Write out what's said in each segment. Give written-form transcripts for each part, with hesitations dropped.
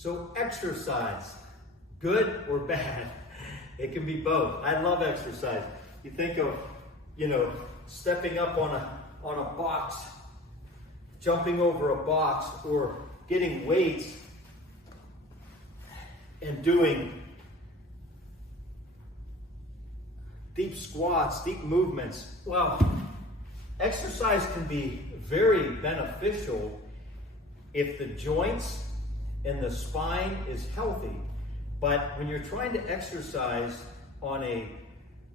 So exercise, good or bad? It can be both. I love exercise. You think of, stepping up on a box, jumping over a box, or getting weights and doing deep squats, deep movements. Well, exercise can be very beneficial if the joints and the spine is healthy. But when you're trying to exercise on a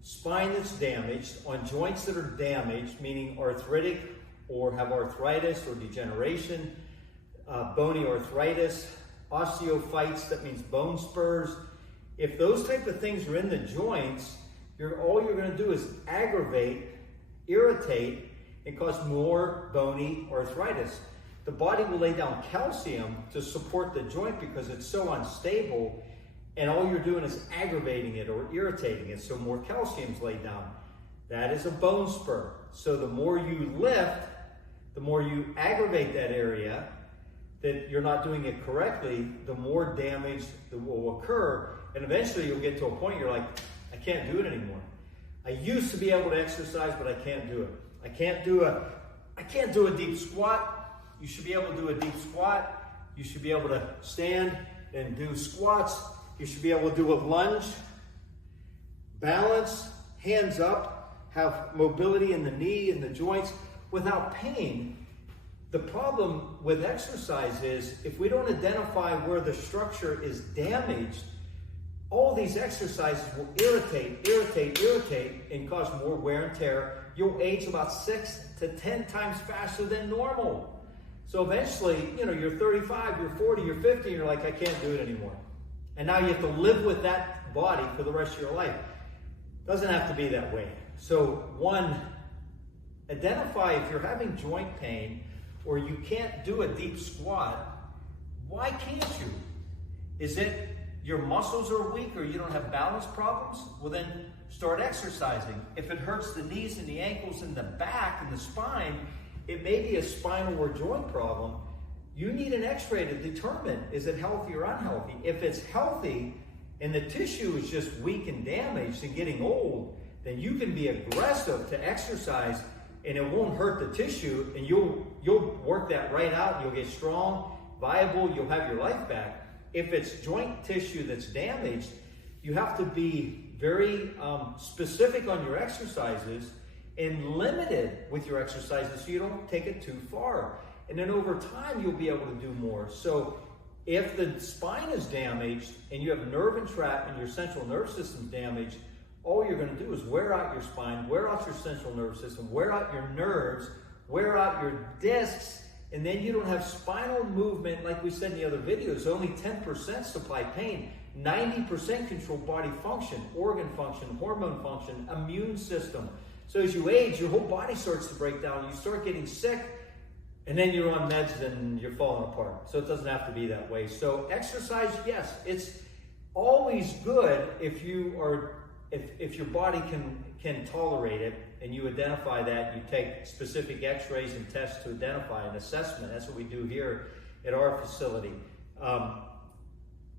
spine that's damaged, on joints that are damaged, meaning arthritic or have arthritis or degeneration, bony arthritis, osteophytes, that means bone spurs. If those type of things are in the joints, all you're going to do is aggravate, irritate, and cause more bony arthritis. The body will lay down calcium to support the joint because it's so unstable, and all you're doing is aggravating it or irritating it, so more calcium's laid down. That is a bone spur. So the more you lift, the more you aggravate that area, that you're not doing it correctly, the more damage that will occur, and eventually you'll get to a point you're like, I can't do it anymore. I used to be able to exercise, but I can't do it. I can't do a deep squat. You should be able to do a deep squat. You should be able to stand and do squats. You should be able to do a lunge, balance, hands up, have mobility in the knee and the joints without pain. The problem with exercise is if we don't identify where the structure is damaged, all these exercises will irritate, and cause more wear and tear. You'll age about 6 to 10 times faster than normal. So eventually, you're 35, you're 40, you're 50, and you're like, I can't do it anymore. And now you have to live with that body for the rest of your life. Doesn't have to be that way. So one, identify if you're having joint pain or you can't do a deep squat. Why can't you? Is it your muscles are weak or you don't have balance problems? Well, then start exercising. If it hurts the knees and the ankles and the back and the spine, it may be a spinal or joint problem. You need an x-ray to determine, is it healthy or unhealthy? If it's healthy and the tissue is just weak and damaged and getting old, then you can be aggressive to exercise and it won't hurt the tissue, and you'll work that right out, and you'll get strong, viable, you'll have your life back. If it's joint tissue that's damaged, you have to be very specific on your exercises and limited with your exercises so you don't take it too far. And then over time, you'll be able to do more. So if the spine is damaged and you have nerve entrapment and your central nerve system damaged, all you're going to do is wear out your spine, wear out your central nervous system, wear out your nerves, wear out your discs, and then you don't have spinal movement. Like we said in the other videos, only 10% supply pain, 90% control body function, organ function, hormone function, immune system. So as you age, your whole body starts to break down. You start getting sick, and then you're on meds and you're falling apart. So it doesn't have to be that way. So exercise, yes, it's always good if your body can tolerate it, and you identify that. You take specific x-rays and tests to identify an assessment. That's what we do here at our facility.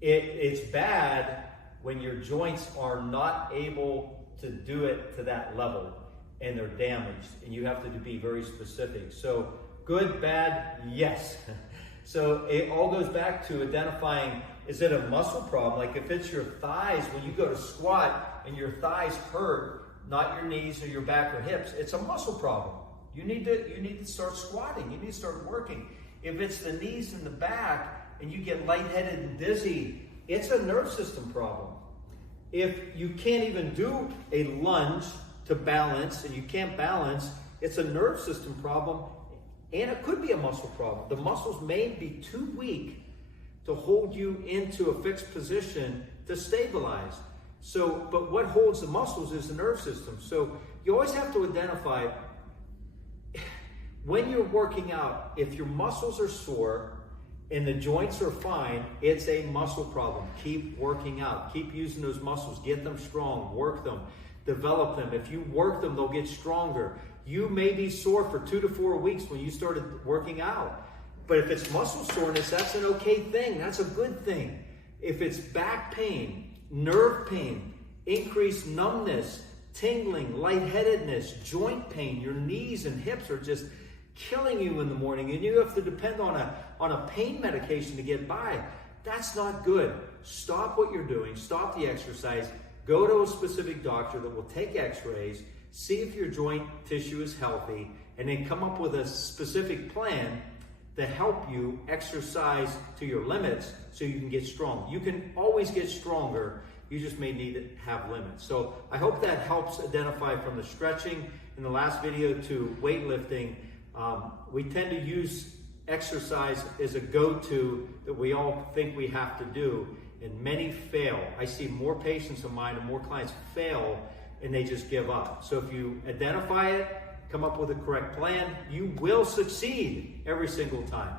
It's bad when your joints are not able to do it to that level and they're damaged, and you have to be very specific. So good, bad, yes. So it all goes back to identifying, is it a muscle problem? Like if it's your thighs, when you go to squat and your thighs hurt, not your knees or your back or hips, it's a muscle problem. You need to start squatting. You need to start working. If it's the knees and the back and you get lightheaded and dizzy, it's a nerve system problem. If you can't even do a lunge to balance and you can't balance, it's a nerve system problem, and it could be a muscle problem. The muscles may be too weak to hold you into a fixed position to stabilize. So, but what holds the muscles is the nerve system. So you always have to identify when you're working out, if your muscles are sore and the joints are fine, it's a muscle problem. Keep working out. Keep using those muscles. Get them strong. Work them. Develop them. If you work them, they'll get stronger. You may be sore for 2 to 4 weeks when you started working out. But if it's muscle soreness, that's an okay thing. That's a good thing. If it's back pain, nerve pain, increased numbness, tingling, lightheadedness, joint pain, your knees and hips are just killing you in the morning and you have to depend on a pain medication to get by, that's not good. Stop what you're doing, stop the exercise, go to a specific doctor that will take x-rays, see if your joint tissue is healthy, and then come up with a specific plan to help you exercise to your limits so you can get strong. You can always get stronger, you just may need to have limits. So I hope that helps identify from the stretching in the last video to weightlifting. We tend to use exercise as a go-to that we all think we have to do, and many fail. I see more patients of mine and more clients fail and they just give up. So if you identify it, come up with a correct plan, you will succeed every single time.